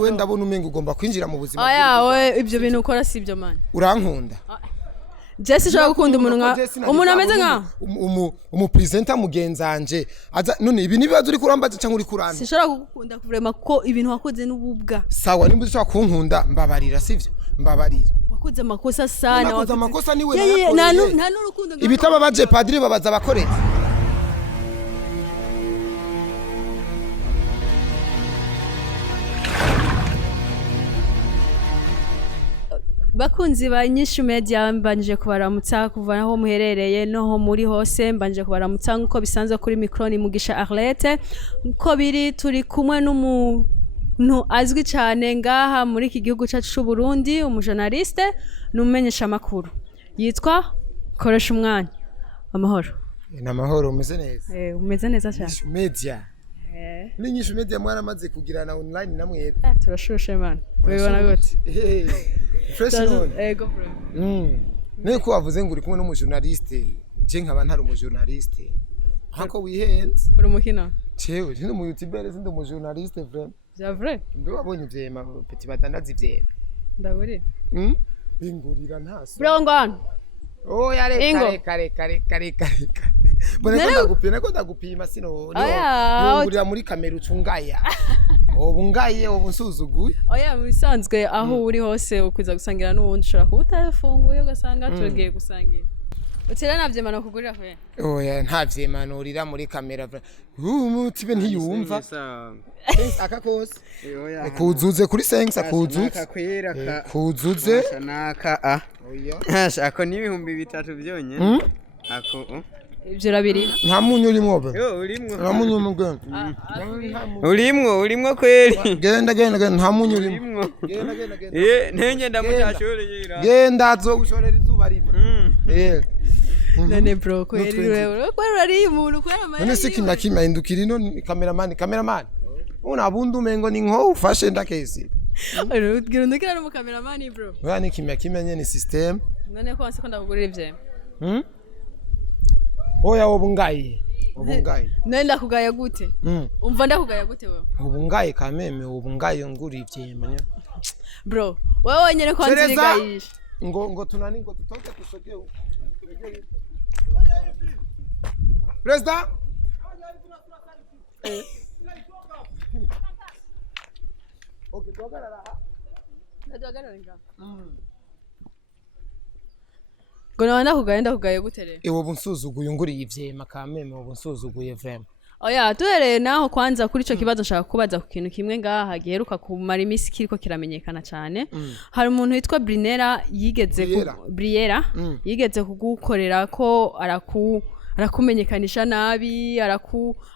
we ndabona umenga ugomba kwinjira mu buzima we ibyo bintu ukora si ibyo man urankunda Jesse shaka gukunda umuntu ameze nka presenter mugenzanje aza none ibi nibibazo uri kurambaza cyangwa uri kurana sishobora kugukunda kuvrema ko ibintu wakoze n'ububwa sawa nimba ushaka kunkunda mbabarira sivyo mbabarira wakoze amakosa sana wakoze amakosa niwe nta n'urukundo ibitaba baje padiri babaza abakoretse bakunzi ba nyinshi media mbanje kubaramutsa kuva aho muherereye noho muri hose mbanje kubaramutsa nkuko bisanzwe kuri microni mugisha Arlette nko biri turi kumwe n'umuntu azwi cyane ngaha muri iki gihugu cyacu cy'u Burundi umujournaliste n'umumenyesha makuru yitwa Koreshumwanya amahoro n'amahoro umeze neza umeze neza cyane media Ninyishu media mwaramaze kugirana online namwe turashushe man wibona gute fresh on ego bro Neko wavuze ngo uri kumwe n'umujournaliste je nkaba ntari umujournaliste hako wihenze uri mukino cewe ndi mu YouTuber ndi umujournaliste vraiment c'est vrai ndo wabonye vyema petit batandazi vyema ndaburi bingurira ntaso bro ngwana kare Bone ko ndagupima sino ngurira muri kamera ucungaya obungaye obunsuzuguye bisanzwe aho uri hose ukwiza gusangira n'uwundi ushobora kuba utafunguye ugasanga tugiye gusangira utira navyemana kugurira kwe nta vyemanurira muri kamera umutibe ntiyumva akakose kuzuze kuri sense akuzuze kuzuze naka ako ni 3000 byonye ako ibyo rabiri nta munyu urimo be urimwo nta munyu umugwe urimwo kweri genda nta munyu urimo ntenge ndamucyashoreye genda azogushorera izuba riva none bro kweri wewe ari umuntu kwera amara none sikina indukira ino cameraman unabundi umengo ni nko ufashe ndakesi urubwira ndukira no cameraman bro bani kimya nyene system none ko wanse ko ndakugurira ivye oya obungaye none ndakugaya gute umva ndakugaya gute wewe obungaye kameme obungaye nguri ivyemanya bro wewe wenyene ko nzirigayisha ngo tunani ngo tutoke kusogea President Okay tuhagarara Gona ndakugaye gute rero ewo bunsuzuguye nguri ivyema kameme wo bunsuzuguye vrema tuhereye naho kwanza kuri ico kibazo nshaka kubaza ku kintu kimwe ngaha giheruka kumara imisi kiriko kiramenyekana cyane hari umuntu witwa Briella yigeze kugukorera ko arakumenyekanisha nabi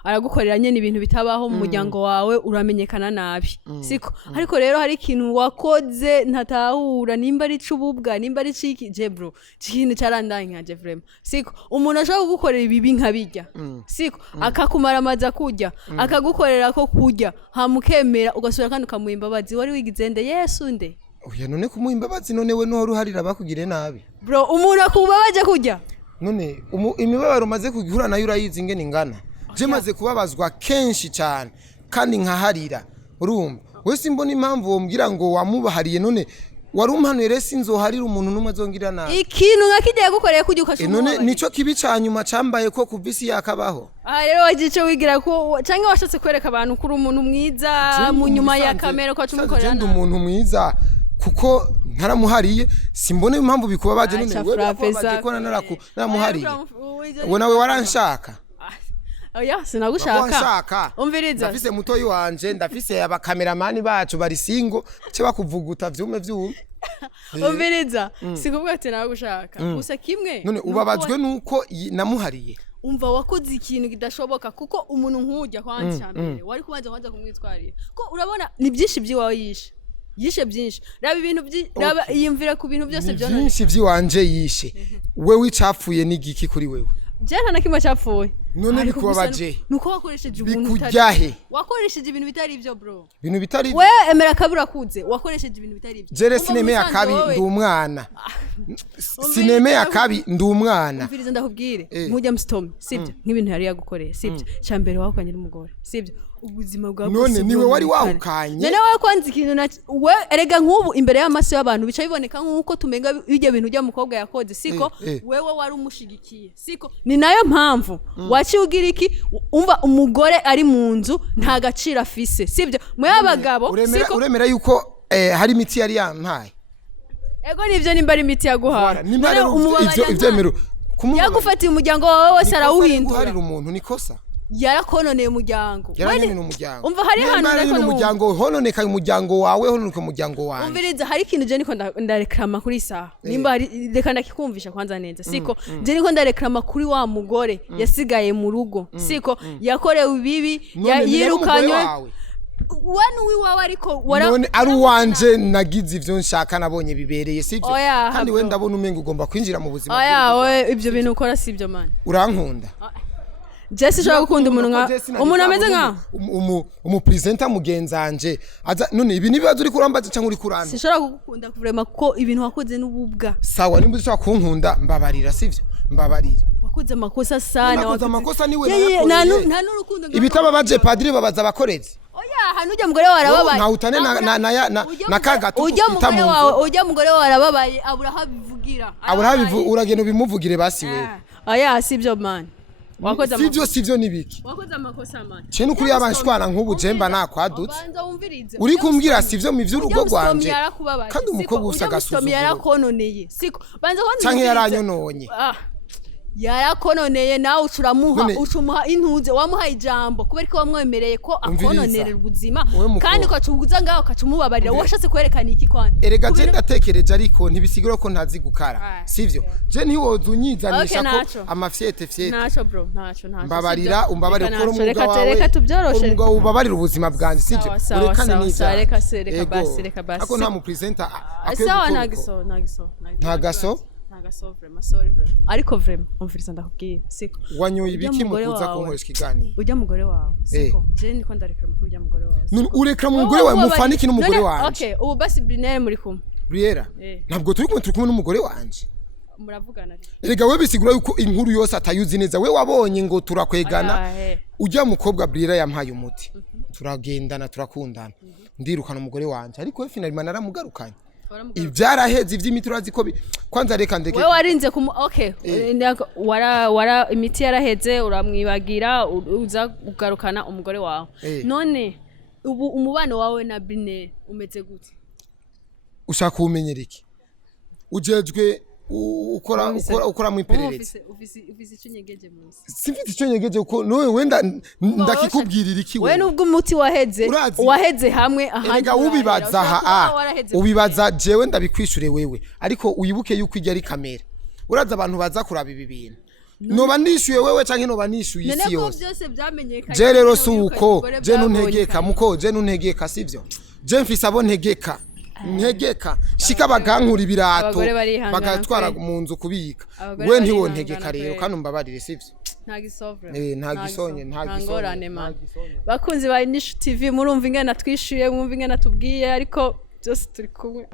aragukorera nyene ibintu bitabaho mu muryango wawe uramenyekana nabi siko ariko rero hari ikintu wakoze ntatahura nimba ari cububwa nimba ari ciki je bro ikintu carandanye nje vraiment siko umuntu ashaka kugukorera ibibi nkabijya siko akakumara amaza kujya akagukorera ko kujya hamukemera ugasubira kandi ukamuhimbabazi wari wigizende Yesu nde oya none kumuhimbabazi none we no ruharira bakugire nabi bro umuntu akubabaje kujya none imibabaro umaze kugihura nayo urayizi ingene ingana je maze kubabazwa kenshi cyane kandi nkaharira urumva wese mbona impamvu wombwira ngo wamubahariye none warumpanure sinzoharira umuntu numwe azongira nabi ikintu ngakigiye gukoreye kujya ukashuma none nico kibi cyanyuma cambaye ko kuvisi yakabaho rero wagice wigira ko canke washatse kwereka abantu kuri umuntu mwiza mu nyuma ya kamera ko acumukorera ndi umuntu mwiza kuko ntaramuhariye simbone impamvu bikubabaje none wewe baje ko naramuhariye we nawe waranshaka sinagushaka umviriza ndafise mutoyi wanje ndafise abakameramani bacu bari singo cyo bakuvuguta vyume umviriza sikuvuga ati nagushaka gusa kimwe none ubabajwe nuko namuhariye umva wakoze ikintu kidashoboka kuko umuntu nkujya kwanza mbere wari kubanza kumwitwarira ko urabona ni byinshi byiwawe yishe byinshi raba ibintu raba yimvira ku bintu byose byo byinshi byiwanje yishe wewe icapfuye n'igiki kuri wewe jana nakimwe cyapfuye none bikubabaje nuko wakoresheje ubuntu bikujyahe wakoresheje ibintu bitari ibyo bro ibintu bitari we emera kabura kuze wakoresheje ibintu bitari ibyo jere sinemeye akabi ndi umwana sinemeye akabi ndi umwana umviriza ndakubwire nkujya mstom sibyo nk'ibintu yari yagukoreye sibyo cyambere wakanye n'umugore sibyo ubuzima bwa none niwe wari wahukanye none wowe kwanza ikintu we erega nk'ubu imbere y'amaso y'abantu bica biboneka nk'uko tumenga bijya bintu ujya mukobwa yakoze siko wewe wari umushigikiye siko ni nayo mpamvu waciye ugira iki umva umugore ari mu nzu nta gaciro afise sibyo mu y'abagabo siko uremera yuko hari imiti yari yampaye ego nivyo nimba ari imiti yaguhaye ivyemero yagufatiye umuryango wawe wose arawuhindura guharira umuntu nikosa yarakononeye umuryango umva hari hano reko umuryango hononekaye umuryango wawe hononeka umuryango wanjye umviriza hari ikintu je niko ndareklama kuri saha nimba reka ndakikumvisha kwanza neza siko je niko ndareklama kuri wa mugore yasigaye mu rugo siko yakorewe ibibi yirukanywe wanu wiwawe ariko none ari wanje nagize ivyo nshaka nabonye bibereye sivyo kandi we ndabona umenga ugomba kwinjira mu buzima we ibyo bintu ukora sivyo man urankunda Jesse shaka gukunda umuntu ameze nka presenter mugenzanje aza none ibi nibibazo uri kurambaza cyangwa uri kuranda sishobora kugukunda kurema kuko ibintu wakoze n'ububwa sawa nimba ushaka kunkunda mbabarira sivyo mbabarira wakoze amakosa sana wakoze amakosa niwe nta n'urukundo ibitaba baje padiri babaza abakorezi hano ujya mugore warababaye nta utane na kagato ujya mugore warababaye abura habivugira uragenda bimuvugire basi wewe sivyo man wakoze sivyo nibiki wakoze amakosa man cyo nukuri abanshwana nk'ubu jemba nakwadutse uri kumbwira sivyo mu vy'urugo rwanje kandi umukobwa usagasuzugura yarakononeye siko banza canke yaranyononye yarakononeye nawe ucumuha intuze wamuha ijambo kubera ko wamwemereye ko akononerera ubuzima kandi ukacuguza ngaho ukacumubabarira washatse kwerekana iki kwana erega je ndatekereje ariko ntibisigura ko ntazi gukara sivyo je ntiwoza unyizanisha ko amafyete naco bro naco mbabarira umbabarira ko umugabo wawe umugabo ubabarira ubuzima bwanjye sivyo urekane niza reka basi ako nta mu presenter sawa ntagaso sorry ariko vraiment umviriza ndakubwiye siko wanyoye ibiki mukuza kunkoresha ikiganiro ujya mugore wawe siko je niko ndarekera mukuru ujya mugore wawe urekera mugore wawe mufaniki n'umugore wanje okay ubu basi Briella muri kumwe Briella ntabwo turi kumwe n'umugore wanje muravugana erega we bisigura yuko inkuru yose atayuzi neza we wabonye ngo turakwegana ujya mukobwa Briella yampaye umuti turagendana turakundana ndirukana umugore wanje ariko we finally naramugarukanye ibyaraheze iby'imiti urazi ko kwanza reka ndeke wewe warinze wara imiti yaraheze uramwibagira uza ugarukana umugore wawe none ubu umubano wawe na Briella umeze gute ushaka kumenyera iki ujejwe ukora mu iperereza ufise icyo nyegeje munsi sifite icyo nyegeje uko nowe wenda ndakikubwirira iki we nubwo umuti waheze hamwe ahandi ubibaza ubibaza jewe ndabikwishure wewe ariko uyibuke yuko ijya ari kamera uraza abantu baza kuraba ibi bintu noba nishuye wewe canke noba nishuye isi yose byose byamenyekanye je rero suko je nuntegeka muko je nuntegeka sivyo je mfise abo ntegeka shika bagankura ibirato bagatwara mu nzu kubika we ntiwontegeka rero kandi umbabarire sivyo ntagisonye bakunzi ba Niche TV murumva ingene natwishuye mwumva ingene natubwiye ariko byose turi kumwe